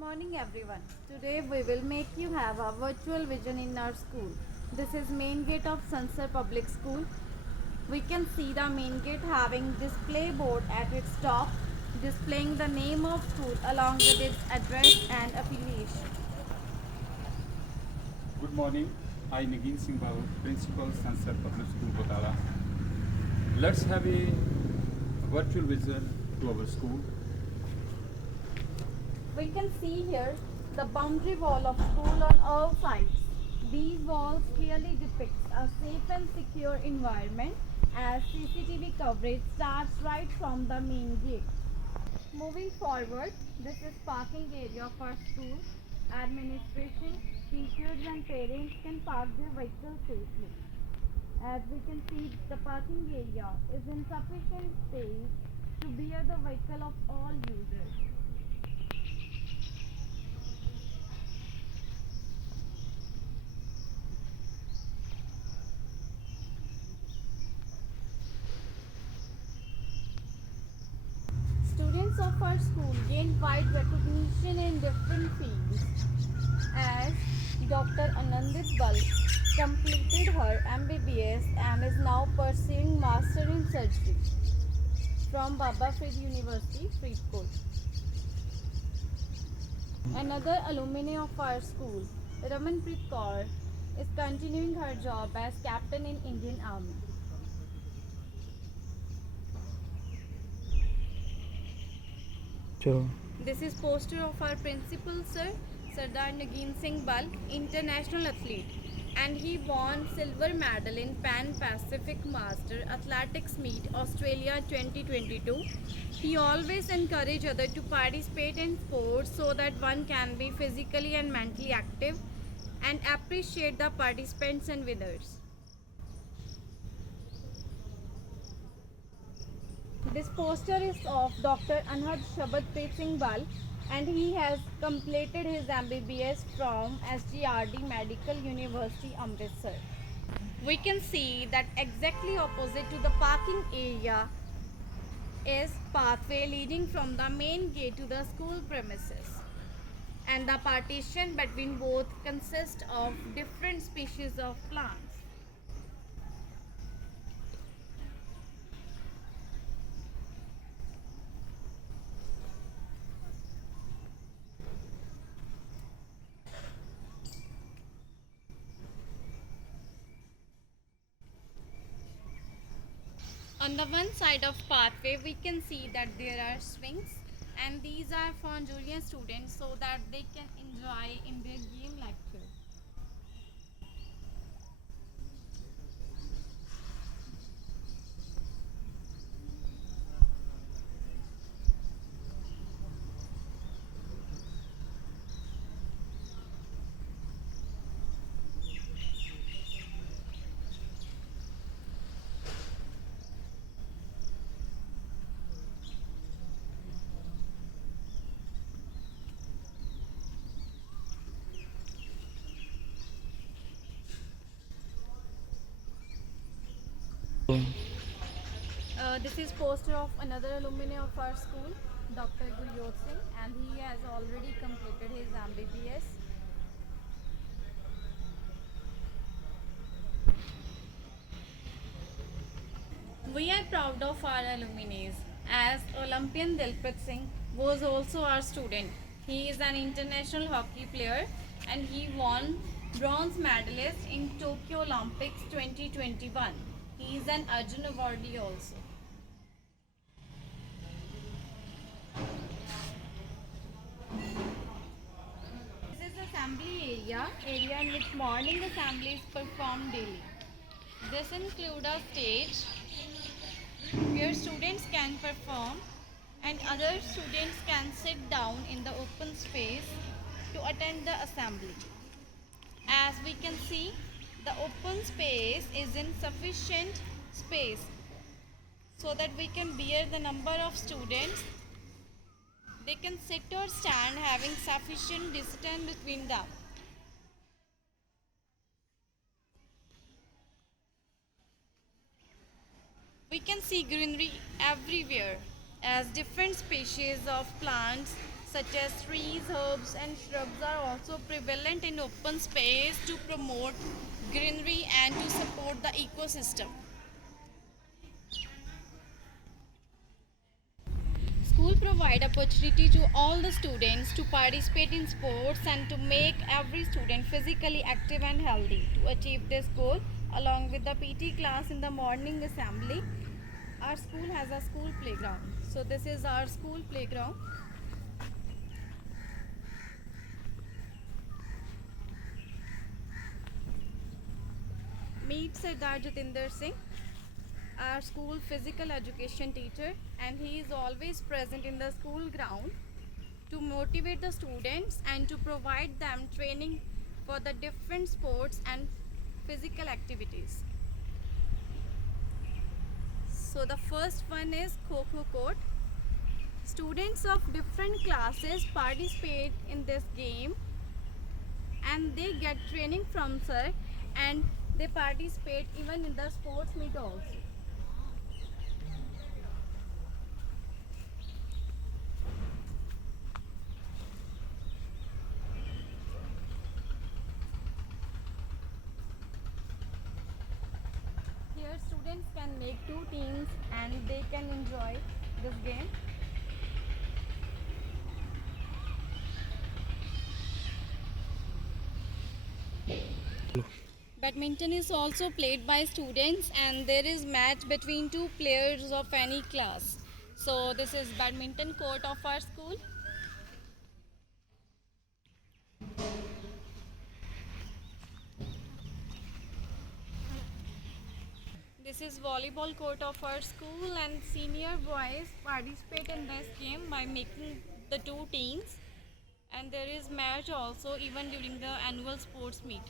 Morning everyone. Today we will make you have a virtual vision in our school. This is main gate of Sansar Public School. We can see the main gate having display board at its top displaying the name of school along with its address and affiliation. Good morning. I Nagin Singh Babu, Principal Sansar Public School Botala. Let's have a virtual visit to our school. We can see here the boundary wall of school on all sides. These walls clearly depict a safe and secure environment as CCTV coverage starts right from the main gate. Moving forward, this is parking area of our school. Administration, teachers and parents can park their vehicles safely. As we can see, the parking area is in sufficient space to bear the vehicle of all users. Students of our school gained wide recognition in different fields as Dr. Anandit Bal completed her MBBS and is now pursuing Master in Surgery from Baba Farid University, Faridkot. Another alumni of our school, Ramanpreet Kaur, is continuing her job as captain in Indian Army. चलो This is poster of our principal sir, Sardar Nagin Singh Bal, international athlete, and he won silver medal in Pan Pacific Master Athletics Meet Australia 2022. He always encouraged others to participate in sports so that one can be physically and mentally active and appreciate the participants and winners. This poster is of Dr. Anhad Shabadpreet Singh Bal and he has completed his MBBS from SGRD Medical University, Amritsar. We can see that exactly opposite to the parking area is pathway leading from the main gate to the school premises. And the partition between both consists of different species of plants. On the one side of pathway we can see that there are swings and these are for junior students so that they can enjoy in their game lecture. This is poster of another alumni of our school, Dr. Guryot Singh, and he has already completed his MBBS. We are proud of our alumni as Olympian Dilpreet Singh was also our student. He is an international hockey player and he won bronze medalist in Tokyo Olympics 2021. He is an Arjun awardee also. This is assembly area in which morning assembly is performed daily. This includes a stage where students can perform and other students can sit down in the open space to attend the assembly. As we can see, the open space is in sufficient space so that we can bear the number of students. They can sit or stand having sufficient distance between them. We can see greenery everywhere as different species of plants such as trees, herbs, and shrubs are also prevalent in open space to promote greenery and to support the ecosystem. School provide opportunity to all the students to participate in sports and to make every student physically active and healthy. To achieve this goal, along with the PT class in the morning assembly, our school has a school playground. So this is our school playground. Meet Sardar Jatinder Singh, our school physical education teacher, and he is always present in the school ground to motivate the students and to provide them training for the different sports and physical activities. So the first one is Kho-Kho court. Students of different classes participate in this game and they get training from sir, and they participate even in the sports meet also. Here students can make two teams and they can enjoy this game. Badminton is also played by students and there is match between two players of any class. So this is badminton court of our school. This is volleyball court of our school and senior boys participate in this game by making the two teams, and there is match also even during the annual sports meet.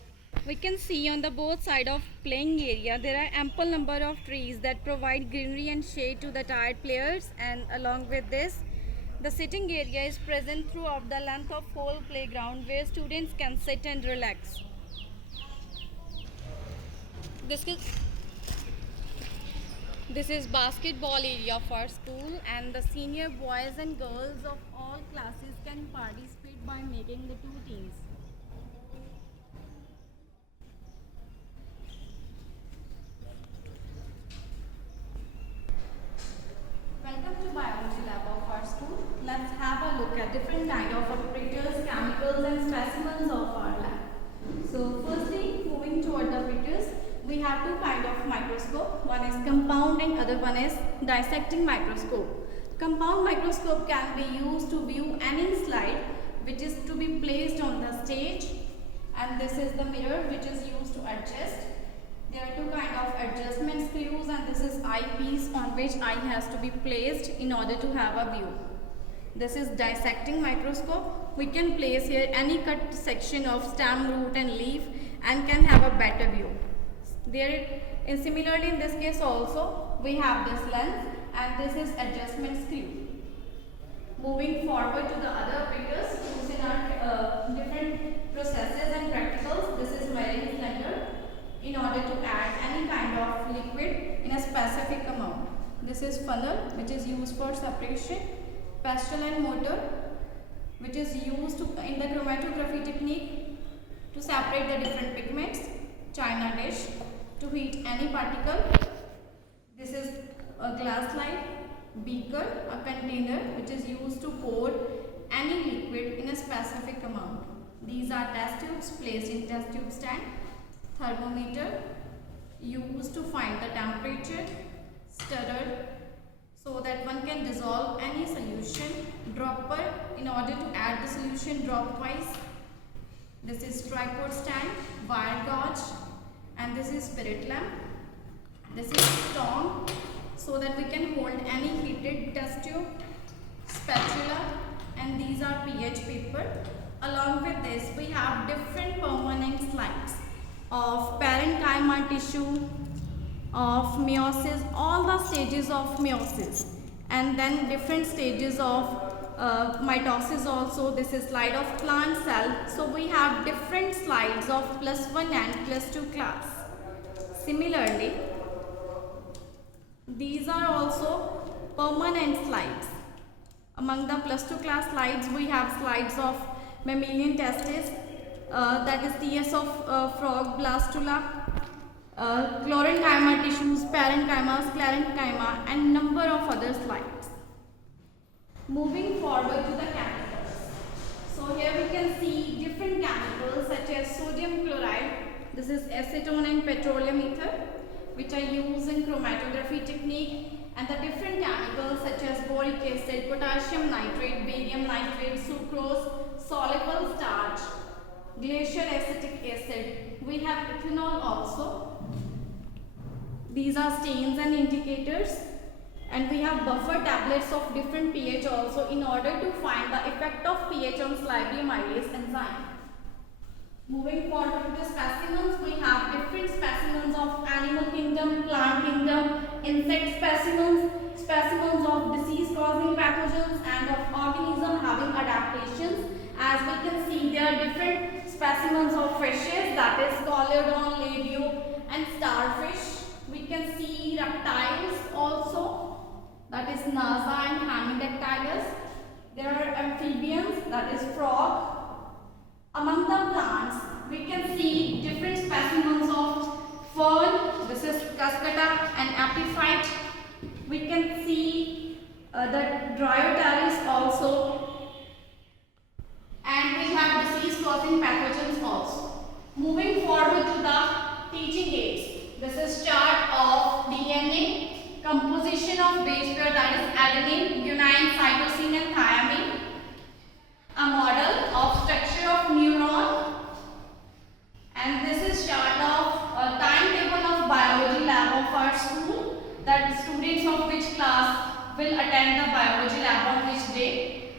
We can see on the both side of playing area there are ample number of trees that provide greenery and shade to the tired players, and along with this the sitting area is present throughout the length of whole playground where students can sit and relax. This is This is basketball area of our school, and the senior boys and girls of all classes can participate by making the two teams. Welcome to biology lab of our school. Let's have a look at different kind of operators, chemicals and specimens of our lab. So firstly, moving toward the operators, we have two kind of microscope. One is compound and other one is dissecting microscope. Compound microscope can be used to view any slide which is to be placed on the stage, and this is the mirror which is used to adjust. There are two kind of adjustment screws, and this is eyepiece on which eye has to be placed in order to have a view. This is dissecting microscope. We can place here any cut section of stem, root and leaf and can have a better view. Similarly in this case also we have this lens, and this is adjustment screw. Moving forward to the other operators used in our different processes and practicals, this is measuring cylinder in order to add any kind of liquid in a specific amount. This is funnel which is used for separation. Pestle and mortar which is used in the chromatography technique to separate the different pigments. China dish to heat any particle. This is a glass slide. Beaker, a container which is used to pour any liquid in a specific amount. These are test tubes placed in test tube stand. Thermometer used to find the temperature. Stirrer so that one can dissolve any solution. Dropper in order to add the solution dropwise. This is tripod stand, wire gauge, and this is spirit lamp. This is tongue so that we can hold any heated test tube. Spatula, and these are pH paper. Along with this we have different permanent slides of parenchyma tissue, of meiosis, all the stages of meiosis, and then different stages of mitosis also. This is slide of plant cell. So we have different slides of +1 and +2 class. Similarly, these are also permanent slides Among the plus 2 class slides, we have slides of mammalian testes, that is TS of frog, blastula, chlorenchyma tissues, parenchyma, sclerenchyma, and number of other slides. Moving forward to the chemicals. So here we can see different chemicals such as sodium chloride. This is acetone and petroleum ether, which are used in chromatography technique, and the different chemicals such as boric acid, potassium nitrate, barium nitrate, sucrose, soluble starch, glacier acetic acid. We have ethanol also. These are stains and indicators, and we have buffer tablets of different pH also in order to find the effect of pH on salivary amylase enzyme. Moving forward to the specimens, we have different specimens of animal kingdom, plant kingdom, insect specimens, specimens of disease causing pathogens, and of organism having adaptations. As we can see, there are different specimens of fishes, that is Collodon, labio, and starfish. We can see reptiles also, that is Nasa and Hemidactylus. There are amphibians, that is frog. Among the plants, we can see different specimens of fern, this is Cuscuta and epiphyte. We can see the Dryoteris also, and we have disease causing pathogens also. Moving forward to the teaching aids. This is chart of DNA, composition of base pair, that is adenine, guanine, cytosine and thymine. A model of structure of neuron, and this is chart of timetable of biology lab of our school, that students of which class will attend the biology lab on which day.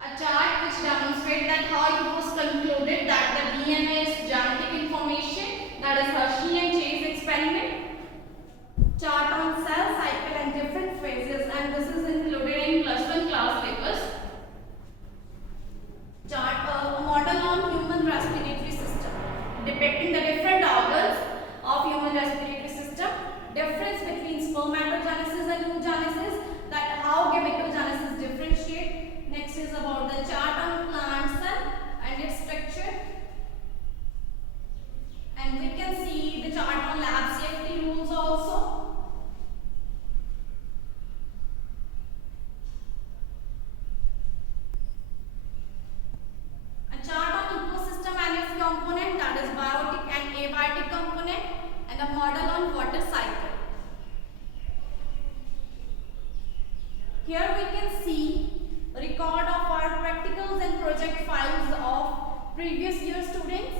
A chart which demonstrates that how it was concluded that the DNA is genetic information, that is Hershey and Chase experiment. Chart on cell cycle and different phases, and this is included in plus 1 class papers. Chart a model on human respiratory system, depicting the different organs of human respiratory system, difference between spermatogenesis and oogenesis, that how gametogenesis differentiate. Next is about the chart on plant cell and its structure, and we can see the chart on lab safety rules also. Chart on ecosystem and its component, that is biotic and abiotic component, and a model on water cycle. Here we can see a record of our practicals and project files of previous year students.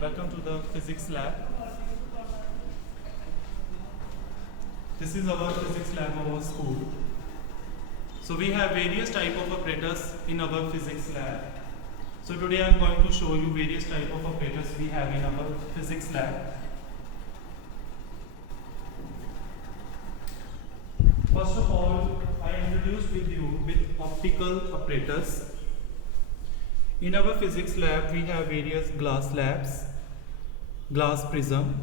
Welcome to the physics lab. This is our physics lab of our school. So we have various type of apparatus in our physics lab. So today I am going to show you various type of apparatus we have in our physics lab. First of all, I introduce with you with optical apparatus. In our physics lab, we have various glass slabs, glass prism,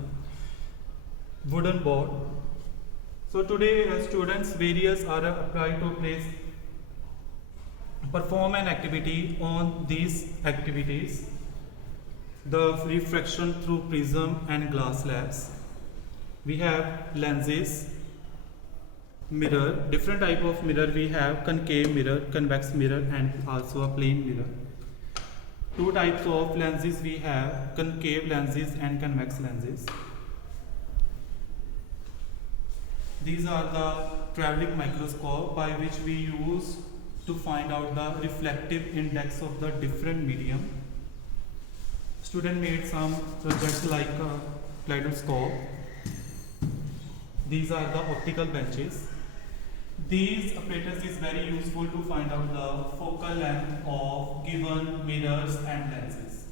wooden board. So today, students, various are applied to perform an activity on these activities. The refraction through prism and glass slabs. We have lenses, mirror, different type of mirror. We have concave mirror, convex mirror, and also a plane mirror. Two types of lenses we have, concave lenses and convex lenses. These are the traveling microscope by which we use to find out the reflective index of the different medium. Student made some projects like a kaleidoscope. These are the optical benches. These apparatus is very useful to find out the focal length of given mirrors and lenses.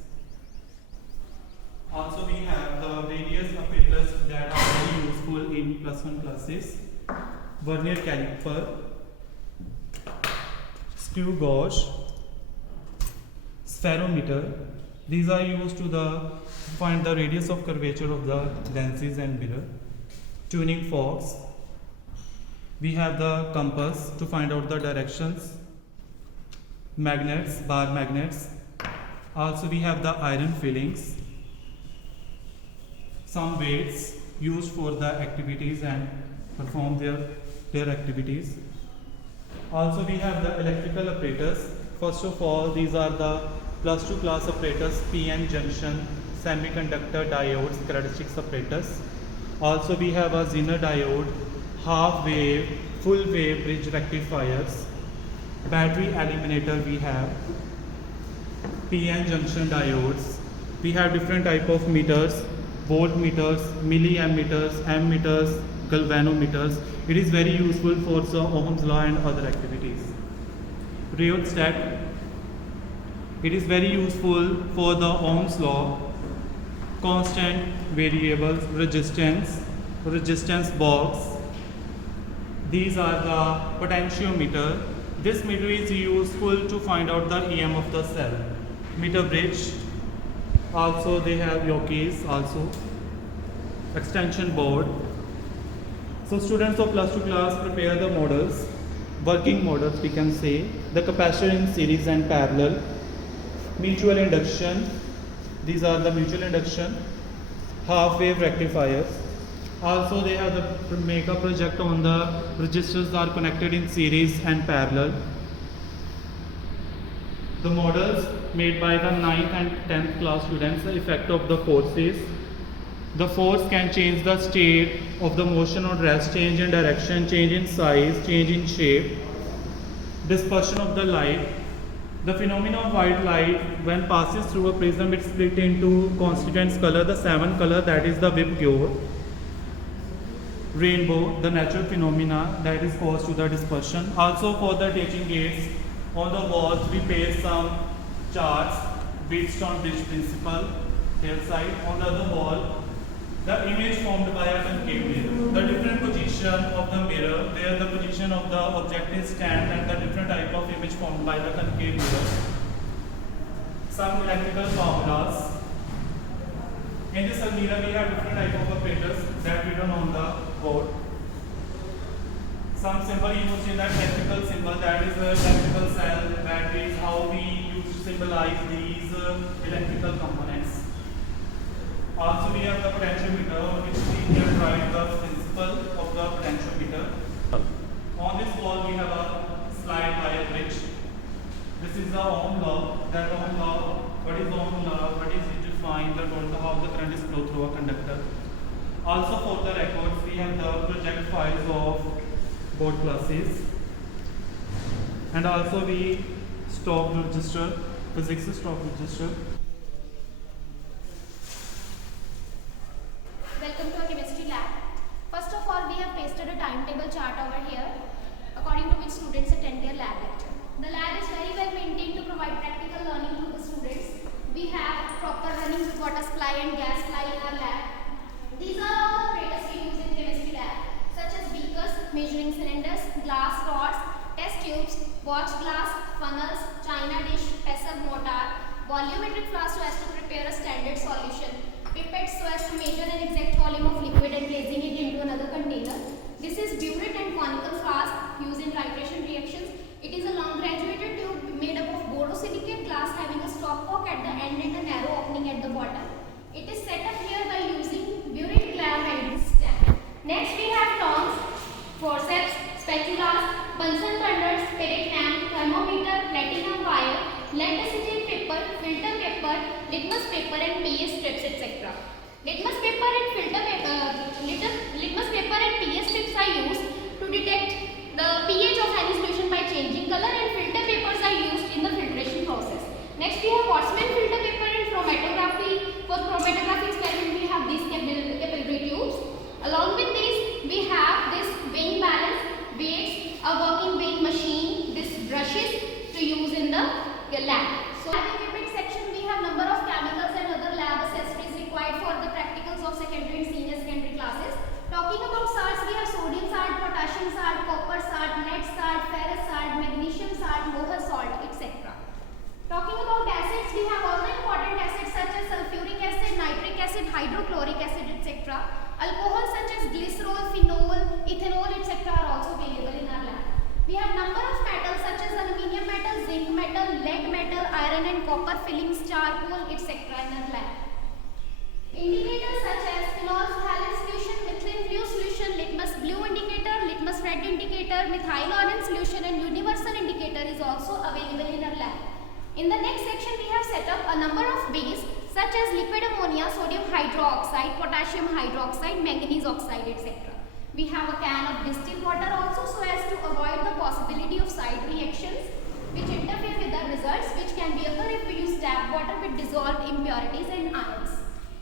Also we have the various apparatus that are very useful in +1 classes. Vernier caliper, screw gauge, spherometer. These are used to find the radius of curvature of the lenses and mirror. Tuning forks, We have the compass to find out the directions, magnets, bar magnets. Also we have the iron fillings, some weights used for the activities and perform their activities. Also we have the electrical apparatus. First of all, these are the plus 2 class apparatus, PN junction, semiconductor diodes, characteristics apparatus. Also we have a Zener diode, half wave, full wave bridge rectifiers, battery eliminator we have, PN junction diodes. We have different type of meters, voltmeters, milliammeters, ammeters, galvanometers. It is very useful for the Ohm's law and other activities. Rheostat. It is very useful for the Ohm's law. Constant variables, resistance box. These are the potentiometer. This meter is useful to find out the EM of the cell. Meter bridge. Also they have Yokis also. Extension board. So students of plus 2 class prepare the models, working models we can say, the capacitor in series and parallel, mutual induction, these are the mutual induction, half wave rectifiers. Also they have the make a project on the resistors that are connected in series and parallel. The models made by the 9th and 10th class students, the effect of the forces. The force can change the state of the motion or rest, change in direction, change in size, change in shape. Dispersion of the light. The phenomenon of white light when passes through a prism, it split into constituents color, the 7 color, that is the Vibgyor. Rainbow, the natural phenomena that is caused to the dispersion. Also for the teaching aids, on the walls we paste some charts based on bridge principle. Hillside, on the other wall, the image formed by a concave mirror. The different position of the mirror, where the position of the object is stand, and the different type of image formed by the concave mirror. Some electrical formulas. In this mirror we have different type of apparatus that written on the board. Some symbol used in that electrical symbol, that is electrical cell, batteries, how we use to symbolize these electrical components. Also we have the potentiometer, which we can write the principle of the potentiometer. On this wall we have a slide by a bridge. This is the Ohm law. That Ohm law, what is Ohm law, what is it defined, how the current is flow through a conductor. Also for the records we have the project files of both classes. And also we stock register, physics stock register. Welcome to our chemistry lab. First of all, we have pasted a timetable chart over here according to which students attend their lab lecture. The lab is very well maintained to provide practical learning to the students. We have proper running water supply and gas supply in our lab. These are all the apparatus we use in chemistry lab, such as beakers, measuring cylinders, glass rods, test tubes, watch glass, funnels, china dish, pestle mortar, volumetric flask so as to prepare a standard solution, pipettes so as to measure an exact volume of liquid and placing it into another container. This is burette and conical flask used in titration reactions. It is a long graduated tube made up of borosilicate glass having a stopcock at the end and a narrow opening at the bottom. It is set up here by using burette clamp stand. Next we have tongs, forceps, spatulas, Bunsen burners, spirit lamp, thermometer, platinum wire, lead acetate paper, filter paper, litmus paper and PS strips, etc. Litmus paper and PS strips are used to detect the pH of any solution by changing color, and filter papers are used in the filtration process. Next we have Wattsman filter paper and chromatography. For chromatography experiment we have these capillary tubes. Along with these we have this weighing balance, weights, a working weighing machine, this brushes to use in the lab. So in the equipment section we have number of chemicals and other lab accessories required for the practicals of secondary and senior secondary classes. Talking about salts, we have sodium salt, potassium salt, copper salt, lead salt, ferrous salt, magnesium salt, Mohs salt, etc. Talking about acids, we have all the important acids such as sulfuric acid, nitric acid, hydrochloric acid, etc. Alcohols such as glycerol, phenol, ethanol, etc. are also being iron and copper fillings, charcoal, etc. in our lab. Indicators such as phenol phthalate solution, methylene blue solution, litmus blue indicator, litmus red indicator, methyl orange solution and universal indicator is also available in our lab. In the next section we have set up a number of bases such as liquid ammonia, sodium hydroxide, potassium hydroxide, manganese oxide, etc. We have a can of distilled water also so as to avoid the possibility of side reactions which interfere with the results, which can be occur if we use tap water with dissolved impurities and ions.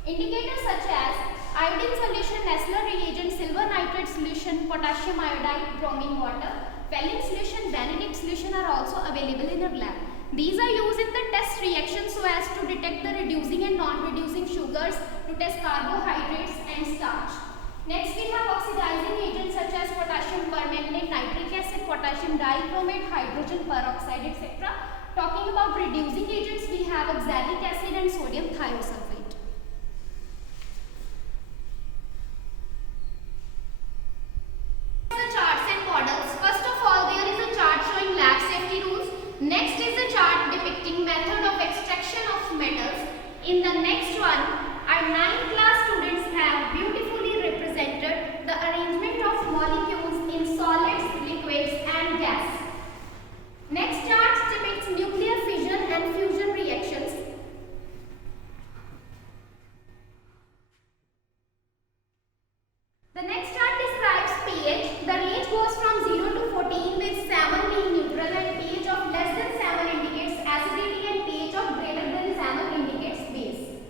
Indicators such as iodine solution, Nessler reagent, silver nitrate solution, potassium iodide, bromine water, Fehling solution, Benedict solution are also available in our lab. These are used in the test reaction so as to detect the reducing and non-reducing sugars, to test carbohydrates and starch. Next we have oxidizing agents such as potassium permanganate, nitric acid, potassium dichromate, hydrogen peroxide, etc. Talking about reducing agents, we have oxalic acid and sodium thiosulfate. The charts and models. First of all, there is a chart showing lab safety rules. Next is a chart depicting method of extraction of metals. In the next one, our 9th class students have beautifully represented the arrangement of molecules in solids, liquids and gas. Next chart depicts nuclear fission and fusion reactions. The next chart describes pH. The range goes from 0 to 14 with 7 being neutral and pH of less than 7 indicates acidity and pH of greater than 7 indicates base.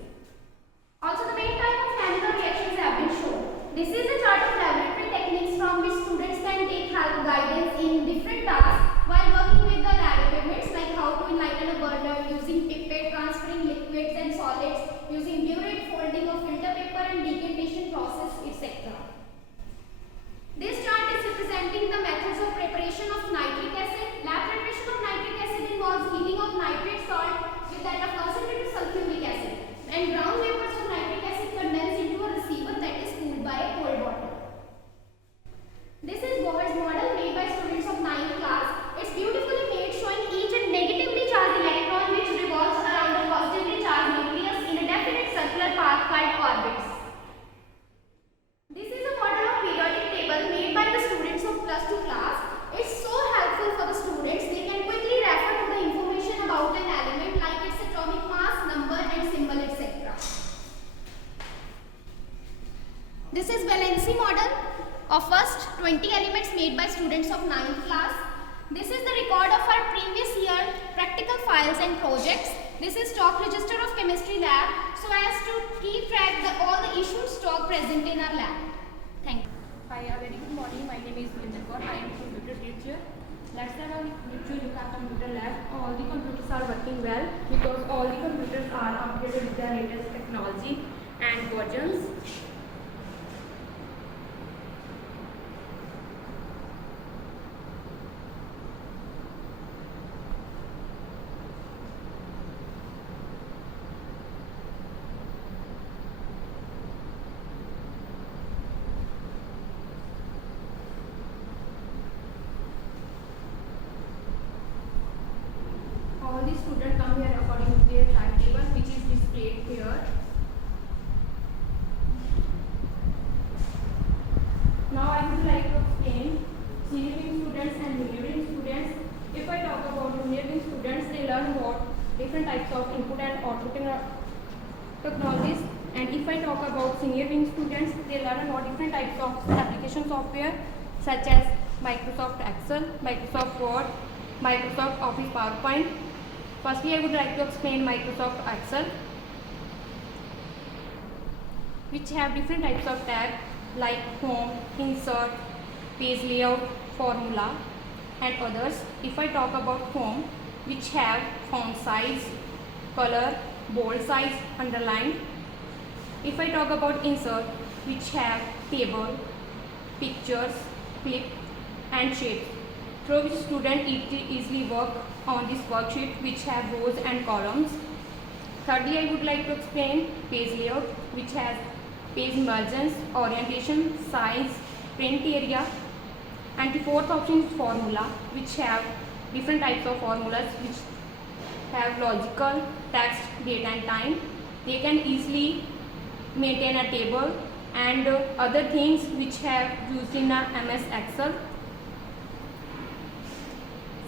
Also the main type of chemical reactions have been shown. This is a chart of laboratory techniques from which students can take help guidance in different tasks while working with the lab equipments like how to enlighten a burner, using pipette, transferring liquids and solids, using burette, folding of filter paper and decantation process, etc. This chart is representing the methods of preparation of nitric acid. Lab preparation of nitric acid involves heating of nitrate salt with that of concentrated sulfuric acid, and brown vapors of nitric acid condense into a receiver that is cooled by a cold water. This is Bohr's model made by students of 9th class. It's beautifully made, showing each a negatively charged electron which revolves around a positively charged nucleus in a definite circular path called orbits. This is a model of periodic table made by the students of plus 2 class. It's so helpful for the students. They can quickly refer to the information about an element like its atomic mass, number and symbol, etc. This is valency model of first 20 elements made by students of 9th class. This is the record of our previous year practical files and projects. This is stock register of chemistry lab so as to keep track all the issued stock present in our lab. Thank you. Hi, a very good morning. My name is Linda Kaur. I am a computer teacher. Let's have a virtual look at computer lab. All the computers are working well because all the computers are updated with the latest technology and versions. All the students come here according to their timetable, which is displayed here. Now I would like to explain engineering students and engineering students. If I talk about engineering students, they learn about different types of input and output technologies. And if I talk about senior wing students, they learn about different types of application software such as Microsoft Excel, Microsoft Word, Microsoft Office PowerPoint. Firstly, I would like to explain Microsoft Excel, which have different types of tabs like Home, Insert, Page Layout, Formula and others. If I talk about Home, which have font size, color, bold size, underline. If I talk about Insert, which have table, pictures, clip and shape, through which student easily work on this worksheet which have rows and columns. Thirdly, I would like to explain page layout, which has page margins, orientation, size, print area. And the fourth option is formula, which have different types of formulas which have logical, text, date and time. They can easily maintain a table and other things which have used in a MS Excel.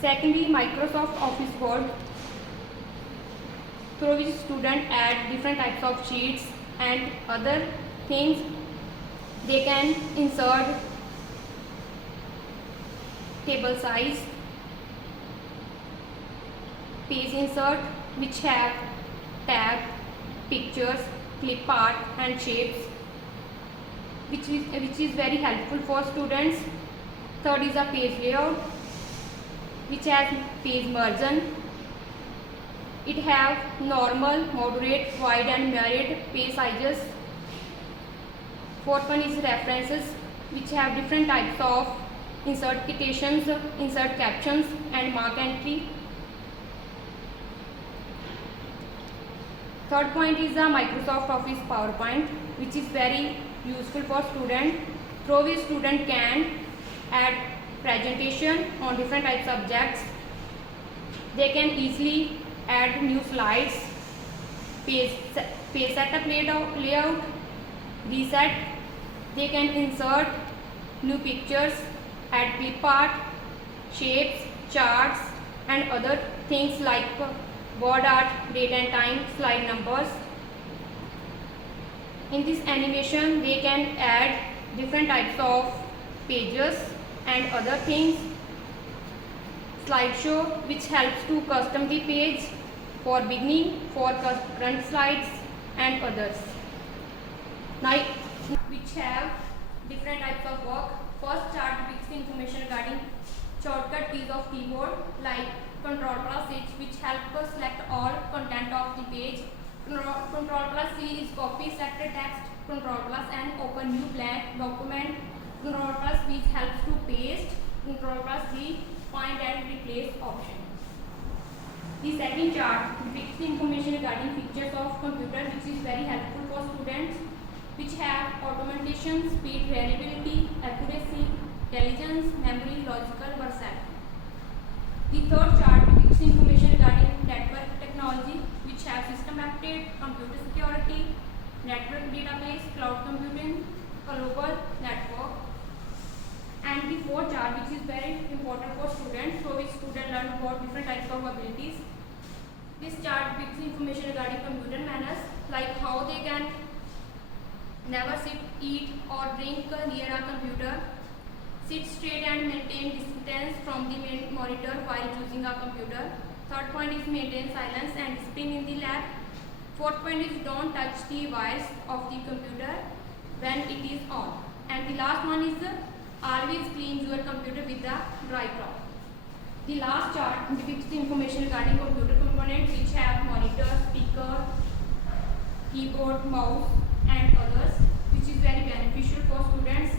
Secondly, Microsoft Office Word, through which students add different types of sheets and other things. They can insert table size, page insert which have tab, pictures, clip art and shapes, which is very helpful for students. Third is a page layout which has page margin. It have normal, moderate, wide and myriad page sizes. Fourth one is references which have different types of insert citations, insert captions and mark entry. Third point is the Microsoft Office PowerPoint, which is very useful for students, through which student can add presentation on different types of subjects. They can easily add new slides, page setup layout, reset. They can insert new pictures, add clip art, shapes, charts and other things like board art, date and time, slide numbers. In this animation they can add different types of pages and other things. Slideshow which helps to custom the page for beginning, for current slides and others. Now which have different types of work. First, chart depicts the information regarding shortcut keys of keyboard like Ctrl+H, which help us select all content of the page. Ctrl+C is copy selected text. Ctrl+N open new blank document. Ctrl+V helps to paste. Ctrl+D find and replace option. The second chart depicts the information regarding features of computer, which is very helpful for students, which have automation, speed, reliability, accuracy, intelligence, memory, logical, versatility. The third chart depicts information regarding network technology, which have system update, computer security, network database, cloud computing, global network. And the fourth chart, which is very important for students, so which students learn about different types of abilities. This chart depicts information regarding computer manners, like how they can never sit, eat or drink near a computer, sit straight and maintain distance from the main monitor while using a computer. Third point is maintain silence and discipline in the lab. Fourth point is don't touch the wires of the computer when it is on. And the last one is always clean your computer with a dry cloth. The last chart depicts the information regarding computer components, which have monitor, speaker, keyboard, mouse and others, which is very beneficial for students.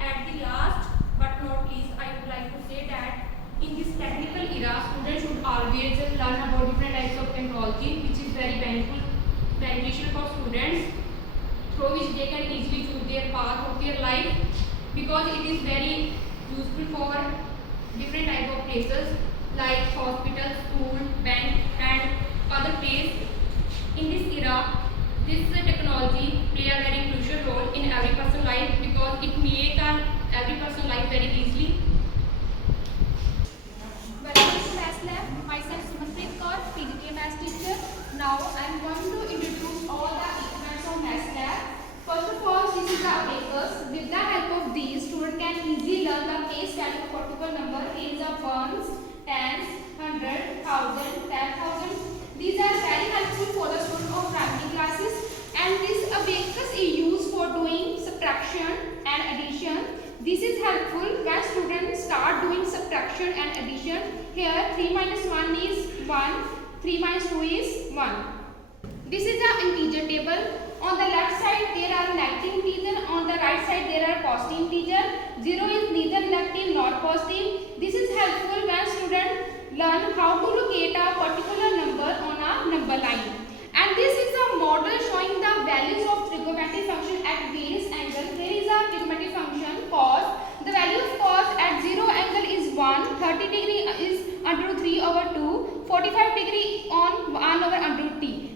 At the last but not least, I would like to say that in this technical era, students should always learn about different types of technology, which is very beneficial for students, through which they can easily choose their path of their life, because it is very useful for different type of places like hospital, school, bank and other places. In this era, this technology play a very crucial role in every person's life, because it make every person's life very easily. Welcome to Maths Lab. Myself Sumanpreet Kaur, PGT Maths teacher. Now I am going to introduce all the equipments of Maths Lab. First of all, this is the abacus. With the help of these, student can easily learn the base value of particular number in the ones, tens, 100, 1000, 10,000. These are very helpful for the student of primary classes. And this abacus is used for doing subtraction and addition. This is helpful when students start doing subtraction and addition. Here 3 minus 1 is 1, 3 minus 2 is 1. This is the integer table. On the left side there are negative integer, on the right side there are positive integer. 0 is neither negative nor positive. This is helpful when students learn how to locate a particular number on a number line. And this is a model showing the values of trigonometric function at various angles. There is a trigonometric function cos. The value of cos at 0 angle is 1, 30 degree is under 3 over 2, 45 degree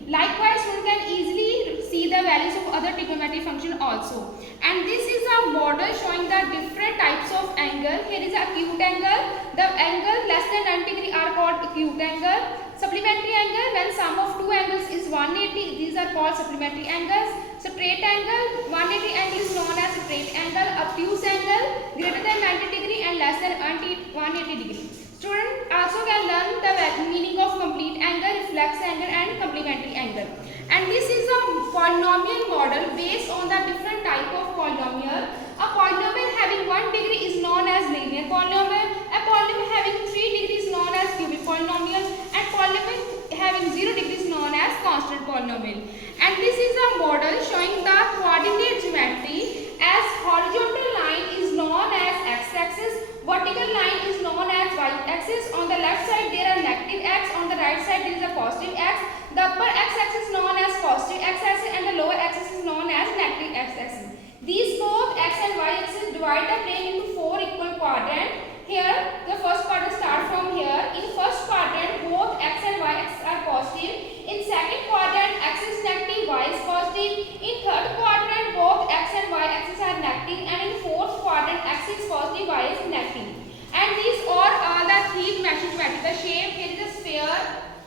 Likewise, one can easily see the values of other trigonometric function also. And this is a model showing the different types of angle. Here is acute angle. The angle less than 90 degree are called acute angle. Supplementary angle, when sum of two angles is 180, these are called supplementary angles. Straight angle, 180 angle is known as straight angle. Obtuse angle, greater than 90 degree and less than 180 degree. Student also can learn the meaning of complete angle, reflex angle and complementary angle. And this is a polynomial model based on the different type of polynomial. A polynomial having 1 degree is known as linear polynomial. A polynomial having 3 degrees is known as cubic polynomial. And polynomial having 0 degree is known as constant polynomial. And this is a model showing the coordinate geometry, as horizontal line is known as x-axis, vertical line is known as y-axis. On the left side there are negative x, on the right side there is a positive x. The upper x-axis is known as positive x-axis and the lower axis is known as negative x-axis. These both x and y-axis divide the plane into 4 equal quadrants. Here the first quadrant starts from here. In first quadrant both x and y-axis are positive. In second quadrant x is negative, y is positive. In third quadrant both x and y-axis are negative, and in fourth quadrant x is positive, y is negative. And these all are the three geometrical shape. Here is a sphere,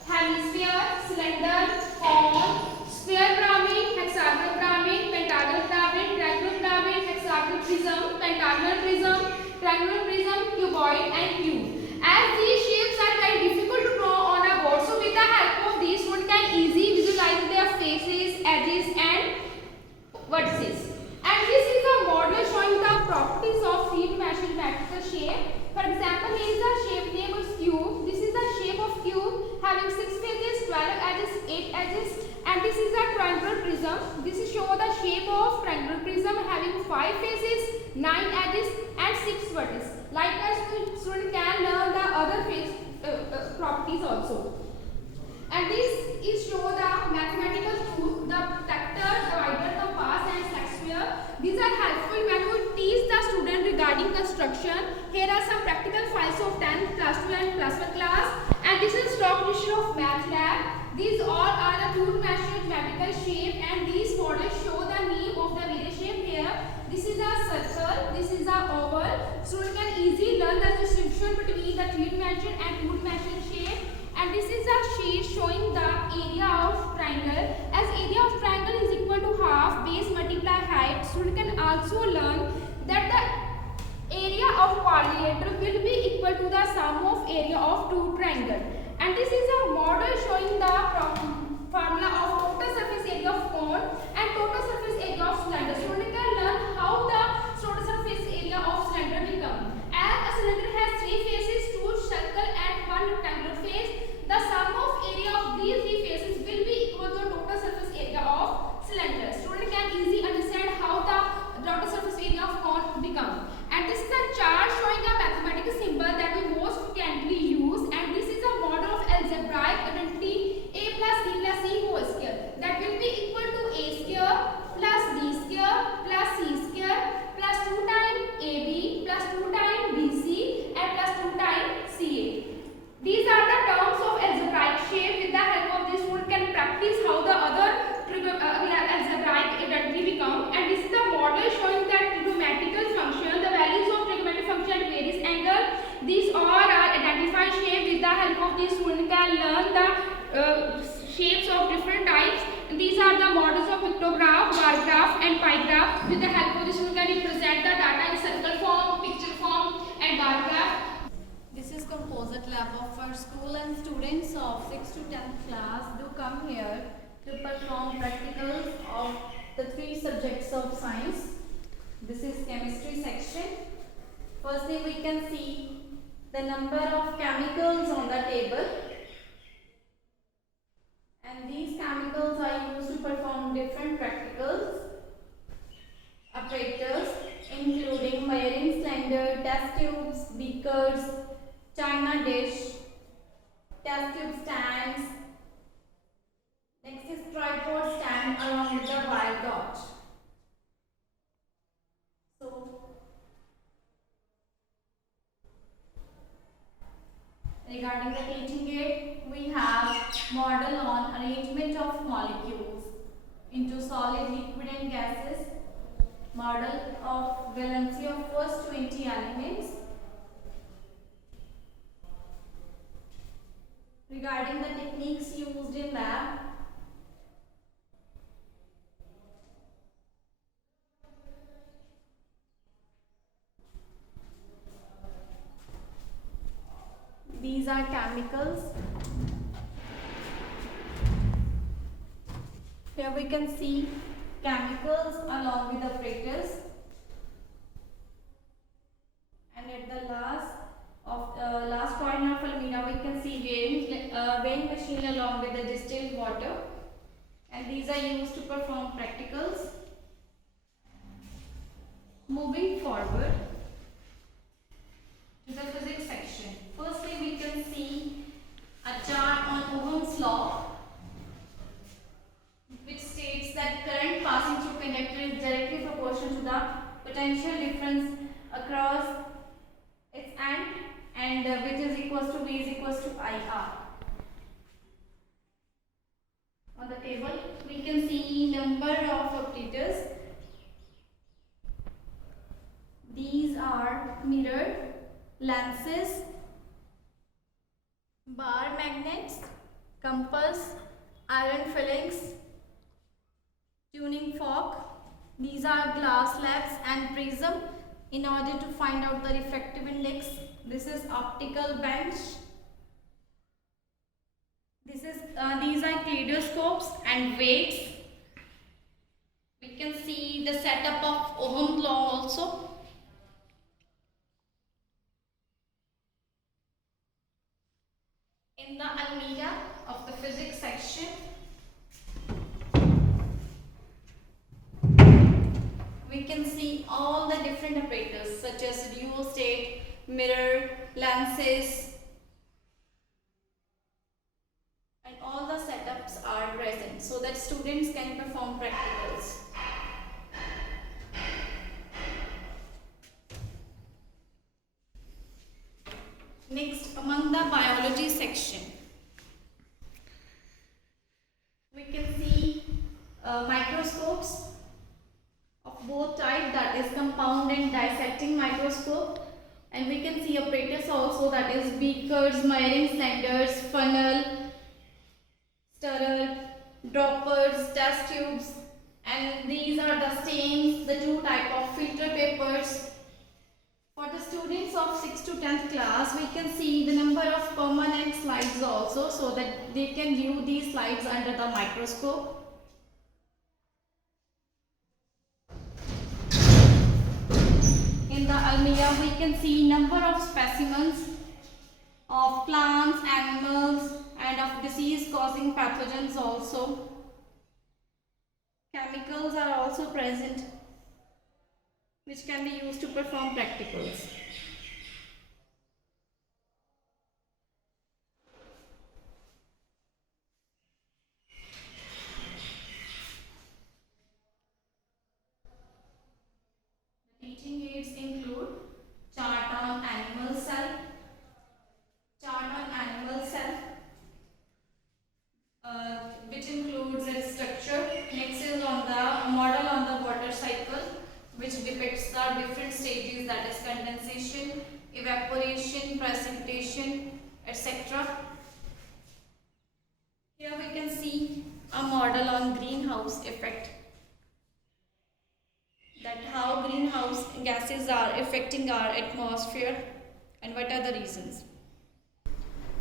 hemisphere, cylinder, cone, square pyramid, hexagonal pyramid, pentagonal pyramid, triangular pyramid, hexagonal prism, pentagonal prism, triangular prism, cuboid and cube. As these shapes are very difficult to draw on a board, so with the help of these one can easily visualize their faces, edges and vertices. And this is a model showing the properties of three-dimensional shape. For example, here is a shape name is cube. This is the shape of cube having 6 faces, 12 edges, 8 edges. And this is a triangular prism. This is show the shape of triangular prism having 5 faces, 9 edges and 6 vertices. Likewise, student can learn the other face properties also. And this is show the mathematical tool, the protractor, divider, compass and select sphere. These are helpful when we teach the student regarding construction. Here are some practical files of 10th, plus 2 and plus 1 class. And this is stock issue of MATLAB. These all are the two-dimensional geometrical shape, and these models show the name of the various shape here. This is a circle, this is a oval. Student can easily learn the distinction between the three-dimensional and two-dimensional shape. And this is a sheet showing the area of triangle. As area of triangle is equal to half base multiply height, student can also learn that the area of quadrilateral will be equal to the sum of area of two triangles. And this is a model showing the formula of total surface area of cone and total surface area of cylinder. Student can learn how the total surface area of cylinder will come. As a cylinder has 3 faces, 2 circle and 1 rectangular face, the sum of area of these 3 faces will be equal to total surface area of cylinder. Student can easily understand how the total surface area of cone become. And this is a chart showing a mathematical symbol that we most frequently use, and this is a model of algebraic identity a plus b plus c whole square, that will be equal to a square plus b square plus c square plus 2 times ab plus 2 times bc and plus 2 times ca. These are the terms of algebraic shape. With the help of this one can practice how the other algebraic identity become. And this is the model showing that trigonometrical function, the values of trigonometric function at various angle. These all are identified shape. With the help of this one can learn the shapes of different types. And these are the models of pictograph, bar graph and pie graph. With the help of this one can represent the data in circle form, picture form and bar graph. This is composite lab of our school, and students of 6th to 10th class do come here to perform practicals of the 3 subjects of science. This is chemistry section. Firstly, we can see the number of chemicals on the table, and these chemicals are used to perform different practicals. Apparatus including measuring cylinder, test tubes, beakers, china dish, test tube stands. Next is tripod stand along with the wire dot. So, regarding the teaching aid, we have model on arrangement of molecules. molecules into solid, liquid and gases. Model of valency of first 20 elements. Regarding the techniques used in lab, these are chemicals. Here we can see chemicals along with apparatus, and at the last corner of alumina we can see weighing machine along with the distilled water, and these are used to perform practicals. Moving forward to the physics section, firstly we can see a chart on Ohm's law, which states that current passing through conductor is directly proportional to the potential difference across its end, and which is equals to V is equals to IR. On the table we can see number of operators. These are mirror, lenses, bar magnets, compass, iron fillings, tuning fork. These are glass slabs and prism in order to find out the refractive index. This is optical bench. These are kaleidoscopes and weights. We can see the setup of Ohm's law also. In the almeida of the physics section, we can see all the different apparatus such as dual state, mirror, lenses, and all the setups are present so that students can perform practicals. Next, among the biology section, we can see microscopes of both type, that is compound and dissecting microscope, and we can see apparatus also, that is beakers, measuring cylinders, funnel, stirrer, droppers, test tubes, and these are the stains, the two type of filter papers. For the students of 6th to 10th class, we can see the number of permanent slides also, so that they can view these slides under the microscope. In the almeida, we can see number of specimens of plants, animals, and of disease causing pathogens also. Chemicals are also present, which can be used to perform practicals. Teaching aids include chart on animal cell, which includes its structure. Next is on the model on the water cycle, which depicts the different stages, that is condensation, evaporation, precipitation, etc. Here we can see a model on greenhouse effect, that how greenhouse gases are affecting our atmosphere and what are the reasons.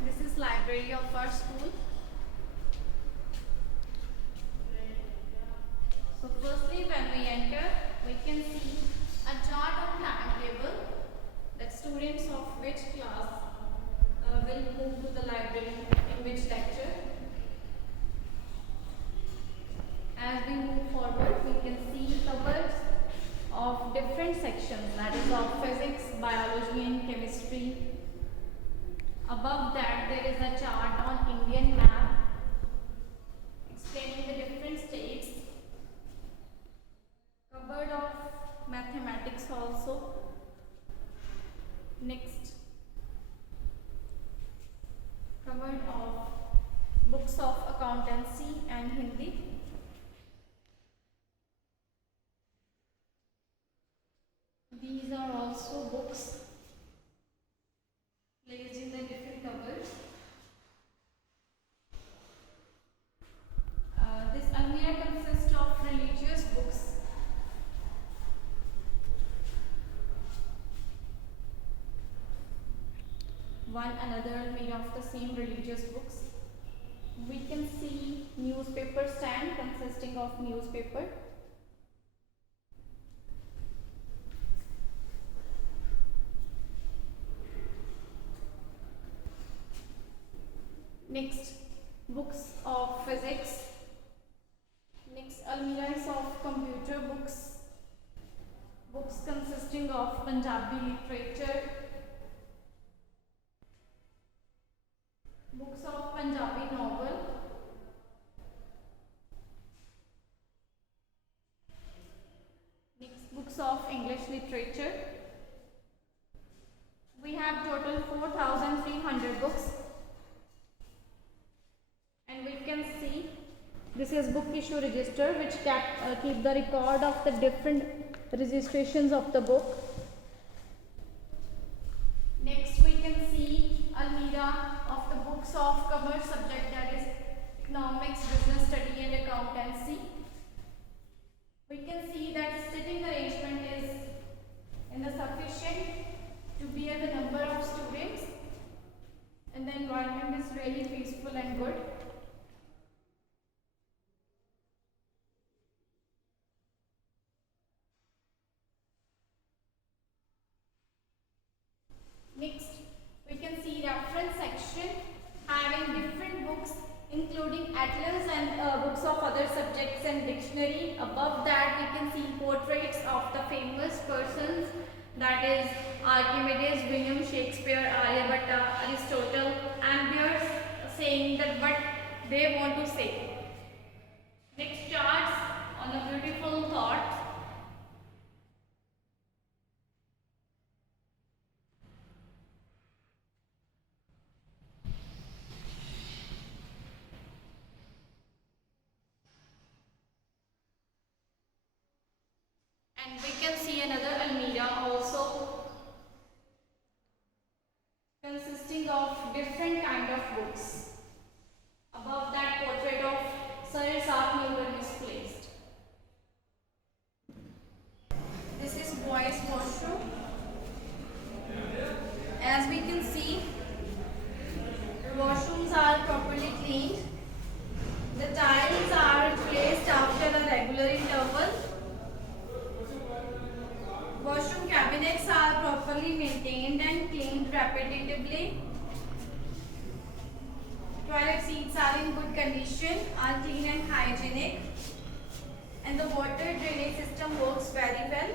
This is library of our school. So firstly, when we enter, we can see a chart on timetable, that students of which class will move to the library in which lecture. As we move forward, we can see cupboards of different sections, that is of physics, biology and chemistry. Above that, there is a chart on Indian map explaining the different states. Cupboard of mathematics also. Next, cupboard of books of accountancy and Hindi. These are also books placed in the different cupboards. This almirah consists of religious books. One another almirah of the same religious books. We can see newspaper stand consisting of newspaper. Next, books of physics. Next, almirahs of computer books. Books consisting of Punjabi literature. Books of Punjabi novel. Next, books of English literature. We have total 4,300 books. And we can see this is book issue register, which keep the record of the different registrations of the book. Next, we can see almirah of the books of commerce subject, that is economics, business study and accountancy. We can see that sitting arrangement is in the sufficient to bear the number of students, and the environment is really peaceful and good. Next, we can see reference section having different books including atlas and books of other subjects and dictionary. Above that, we can see portraits of the famous persons, that is Archimedes, William Shakespeare, Aryabhatta, Aristotle, and they are saying that what they want to say. Next, charts on the beautiful thoughts. And we can see another almirah also consisting of different kind of books. Above that, portrait of Sir Isaac Newton is placed. This is boys' washroom. As we can see, the washrooms are properly cleaned. The tiles are replaced after a regular interval. Washroom cabinets are properly maintained and cleaned repetitively. Toilet seats are in good condition, are clean and hygienic, and the water drainage system works very well.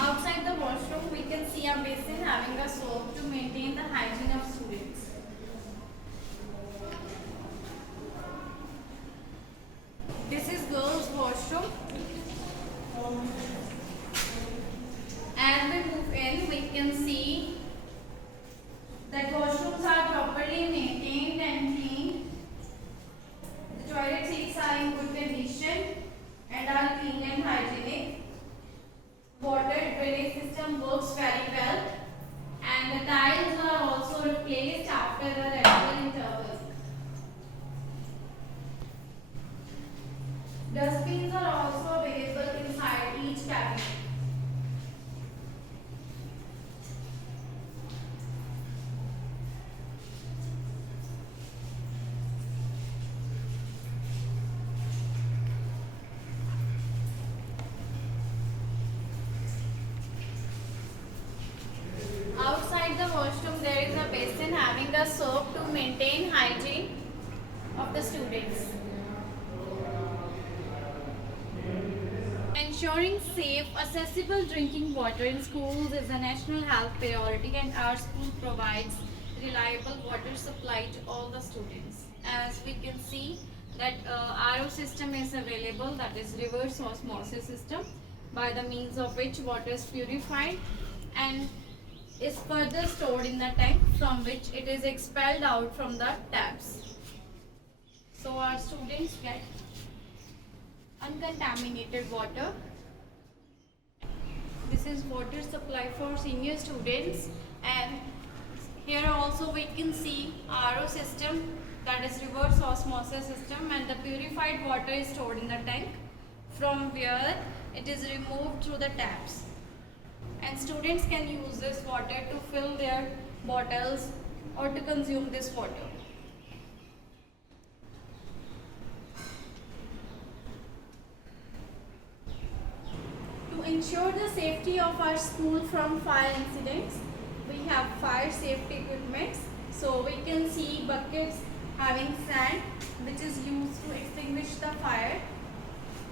Outside the washroom, we can see a basin having a soap to maintain the hygiene of students. This is girls' washroom. As we move in, we can see that washrooms are properly maintained and cleaned. The toilet seats are in good condition and are clean and hygienic. Water drainage system works very well, and the tiles are also replaced after a regular interval. Dustbins are also available inside each cabinet. Outside the washroom, there is a basin having a soap to maintain hygiene of the students. And Ensuring safe, accessible drinking water in schools is a national health priority, and our school provides reliable water supply to all the students. As we can see that RO system is available, that is reverse osmosis system, by the means of which water is purified and is further stored in the tank, from which it is expelled out from the taps. So our students get uncontaminated water. This is water supply for senior students, and here also we can see RO system, that is reverse osmosis system, and the purified water is stored in the tank, from where it is removed through the taps, and students can use this water to fill their bottles or to consume this water. To ensure the safety of our school from fire incidents, we have fire safety equipments. So we can see buckets having sand, which is used to extinguish the fire.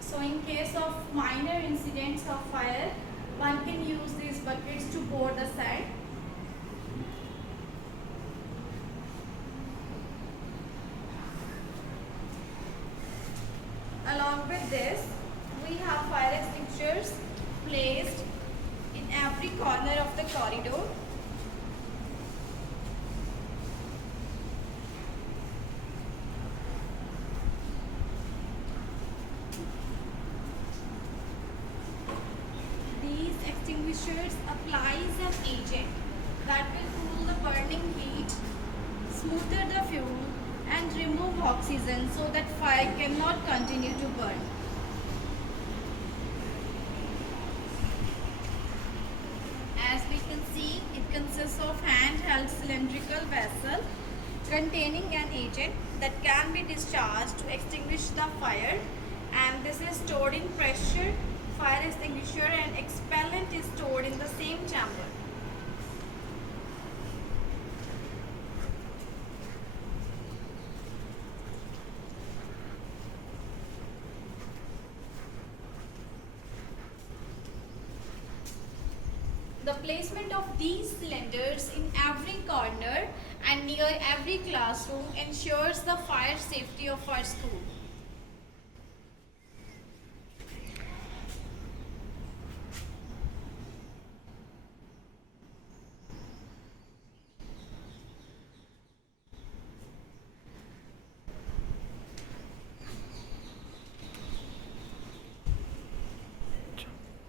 So in case of minor incidents of fire, one can use these buckets to pour the sand. Along with this, we have fire extinguishers placed in every corner of the corridor. These extinguishers applies an agent that will cool the burning heat, smoother the fuel, and remove oxygen so that fire cannot continue to burn. As we can see, it consists of handheld cylindrical vessel containing an agent that can be discharged to extinguish the fire, and this is stored in pressure fire extinguisher, and expellant is stored in the same chamber. The placement of these cylinders in every corner and near every classroom ensures the fire safety of our school.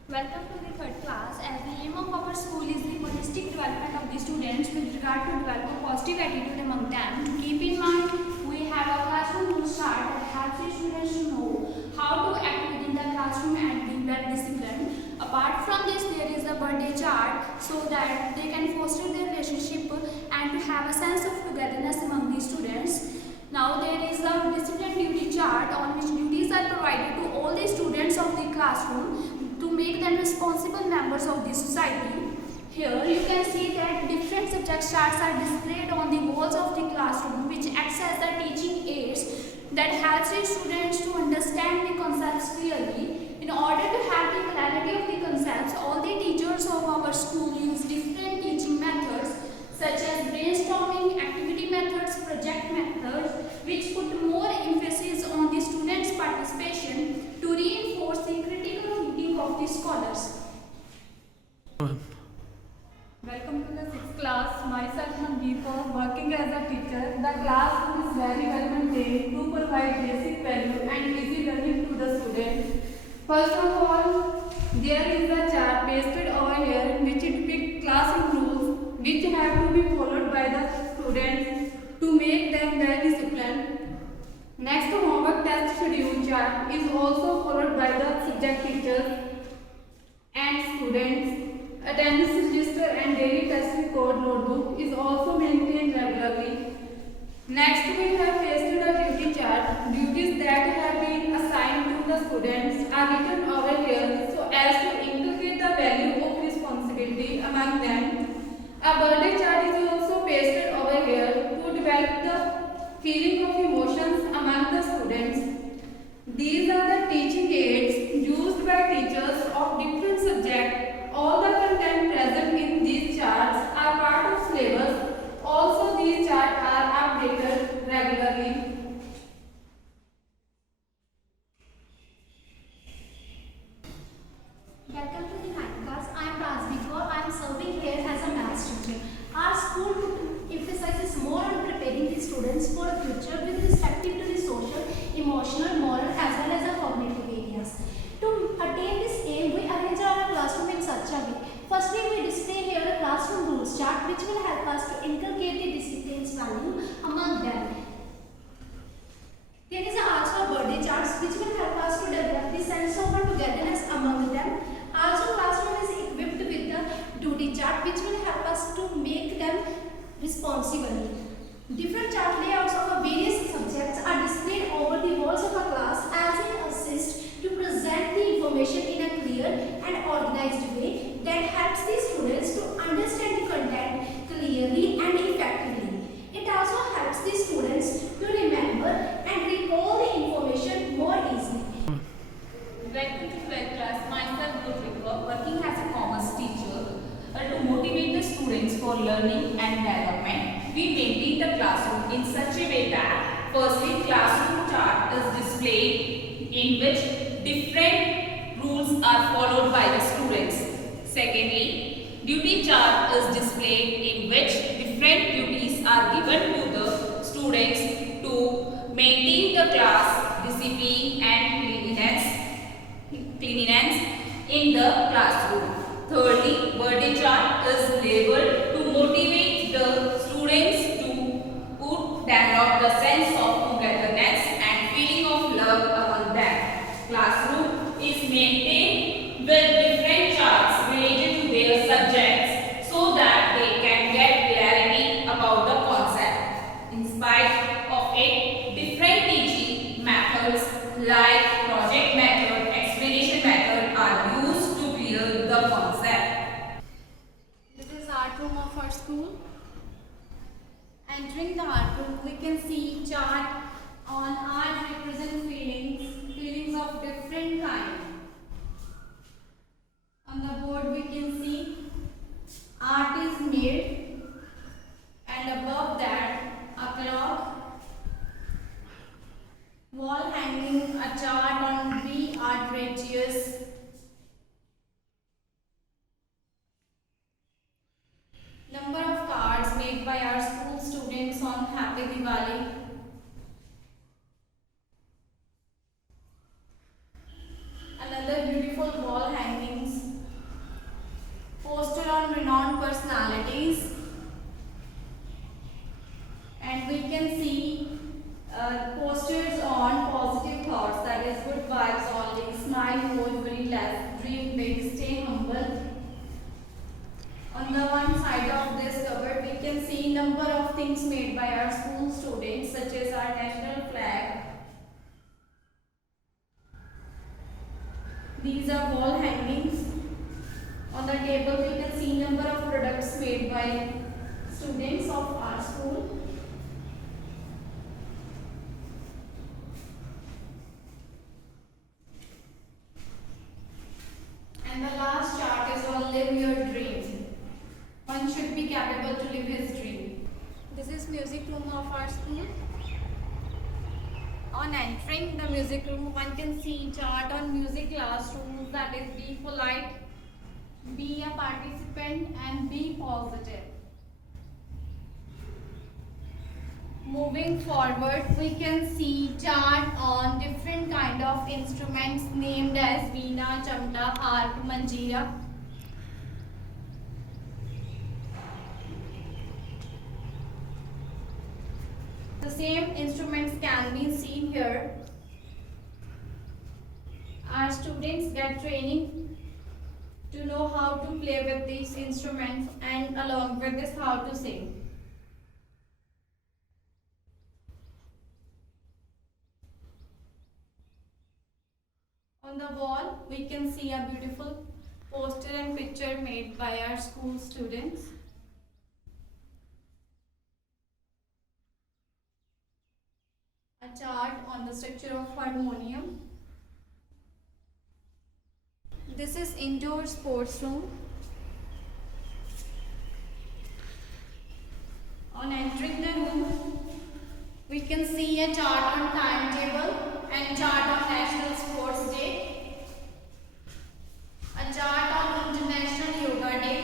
Welcome to the third class. As the aim of our school is the holistic development of the students with regard to develop a positive attitude among them. Keep in mind, we have a classroom rules chart that helps the students to know how to act within the classroom and be well disciplined. Apart from this, there is a birthday chart so that they can foster their relationship and to have a sense of togetherness among the students. Now there is a discipline duty chart on which duties are provided to all the students of the classroom to make them responsible members of the society. Here you can see that different subject charts are displayed on the walls of the classroom, which acts as the teaching aids that helps the students to understand the concepts clearly. In order to have the clarity of the concepts, all the teachers of our school use different teaching methods such as brainstorming, activity methods, project methods, which put more emphasis on the students' participation to reinforce the critical thinking of the scholars. Welcome to the 6th class. Myself Mandeep, working as a teacher. The classroom is very well maintained to provide basic value and easy learning to the student. First of all, there is a chart pasted over here which depicts classroom rules which have to be followed by the students to make them well disciplined. Next, homework test schedule chart is also followed by the subject teachers and students. Attendance register and daily test record notebook is also maintained regularly. Next, we have pasted a duty chart. Duties that have been assigned to the students are written over here so as to inculcate the value of responsibility among them. A birthday chart is also pasted over here to develop the feeling of emotions among the students. These are the teaching aids used by teachers students for a future with respect to the social, emotional, moral as well as the cognitive areas. To attain this aim, we arrange our classroom in such a way. Firstly, we display here a classroom rules chart which will help us to inculcate the discipline's value among them. There is also a birthday charts which will help us to develop the sense of togetherness among them. Also, classroom is equipped with the duty chart which will help us to make them responsible. Different chart layouts of various subjects are displayed over the walls of a class as it assists to present the information in a clear and organized way that helps the students to understand the content clearly and effectively. It also helps the students to remember and recall the information more easily. Welcome to 12th class. Myself Gurvika, working as a commerce teacher to motivate the students for learning and development. We maintain the classroom in such a way that firstly classroom chart is displayed in which different rules are followed by the students. Secondly, duty chart is displayed in which different duties are given to the students to maintain the class discipline and cleanliness in the classroom. Thirdly, birthday chart is labeled to motivate the students to develop the sense of togetherness and feeling of love among them. Classroom is maintained with different charts related to their subjects so that they can get clarity about the concept. In spite of it, different teaching methods like project method, explanation method are used to clear the concept. This is art room of our school. Entering the art room, we can see chart on art represent feelings of different kind. On the board we can see art is made, and above that a clock, wall hanging, a chart on B art ratios, number of cards made by our school students on Happy Diwali, another beautiful wall hangings, poster on renowned personalities, and we can see posters on positive thoughts, that is good vibes only, smile more, worry less, dream big, stay humble. On the one side of this cupboard, we can see number of things made by our school students, such as our national flag. These are wall hangings. On the table, we can see number of products made by students of our school. And the last chart is on live your dream. One should be capable to live his dream. This is music room of our school. On entering the music room, one can see chart on music class rules, that is be polite, be a participant, and be positive. Moving forward, we can see chart on different kind of instruments named as veena, chamta, harp, manjira. The same instruments can be seen here. Our students get training to know how to play with these instruments, and along with this how to sing. On the wall, we can see a beautiful poster and picture made by our school students. A chart on the structure of harmonium. This is indoor sports room. On entering the room, we can see a chart on timetable and chart on National Sports Day, a chart on International Yoga Day,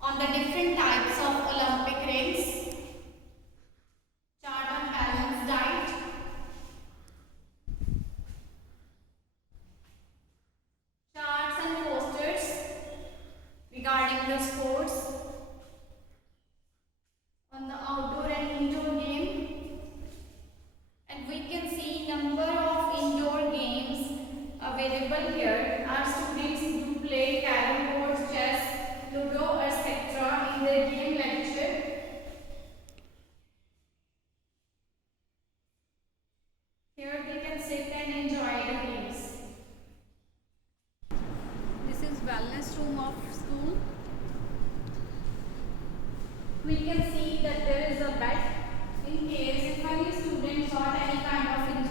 on the different types of Olympic rings, wellness room of school? We can see that there is a bed in case if any student got any kind of